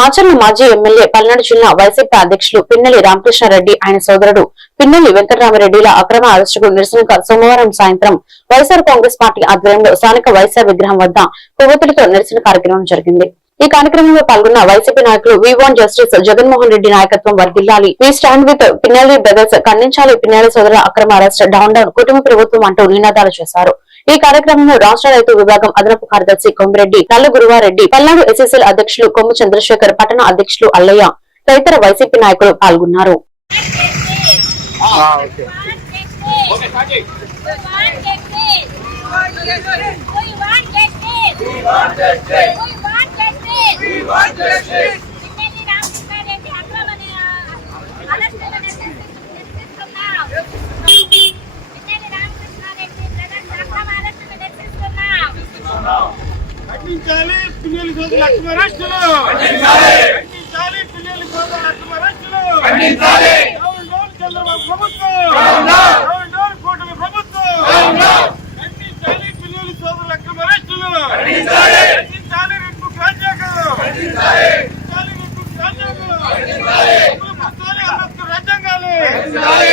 మాచర్ల మాజీ ఎమ్మెల్యే పల్నాడు జిల్లా వైసీపీ అధ్యక్షులు పిన్నెల్లి రామకృష్ణారెడ్డి ఆయన సోదరుడు పిన్నెల్లి వెంకటరామరెడ్డిల అక్రమ అరెస్టుకు నిరసనగా సోమవారం సాయంత్రం వైఎస్ఆర్ కాంగ్రెస్ పార్టీ ఆధ్వర్యంలో స్థానిక వైఎస్ఆర్ విగ్రహం వద్ద కొవ్వొత్తులతో నిరసన కార్యక్రమం జరిగింది. ఈ కార్యక్రమంలో పాల్గొన్న వైసీపీ నాయకులు వివాన్ జస్టిస్ జగన్మోహన్ రెడ్డి నాయకత్వం వర్దిల్లాలి we stand with Pinnelli brothers ఖండించాలి పిన్నెల్లి సోదరుల అక్రమ అరెస్ట్ డౌన్ డౌన్ కుటుంబ ప్రభుత్వం అంటూ నినాదాలు చేశారు. ఈ కార్యక్రమంలో రాష్ట్ర రైతు విభాగం అదనపు కార్యదర్శి కొమ్మిరెడ్డి నల్లగురువారెడ్డి పల్నాడు ఎస్ఎస్ఎల్ అధ్యక్షులు కొమ్ము చంద్రశేఖర్ పట్టణ అధ్యక్షులు అల్లయ్య తదితర వైసీపీ నాయకులు పాల్గొన్నారు. ఖండించాలి పిల్లలు సోదరు లక్ష్మరాష్ట్రులు ఖండించాలి పిల్లలు సోదరు డౌన్ చంద్రబాబు ప్రభుత్వం. Yeah.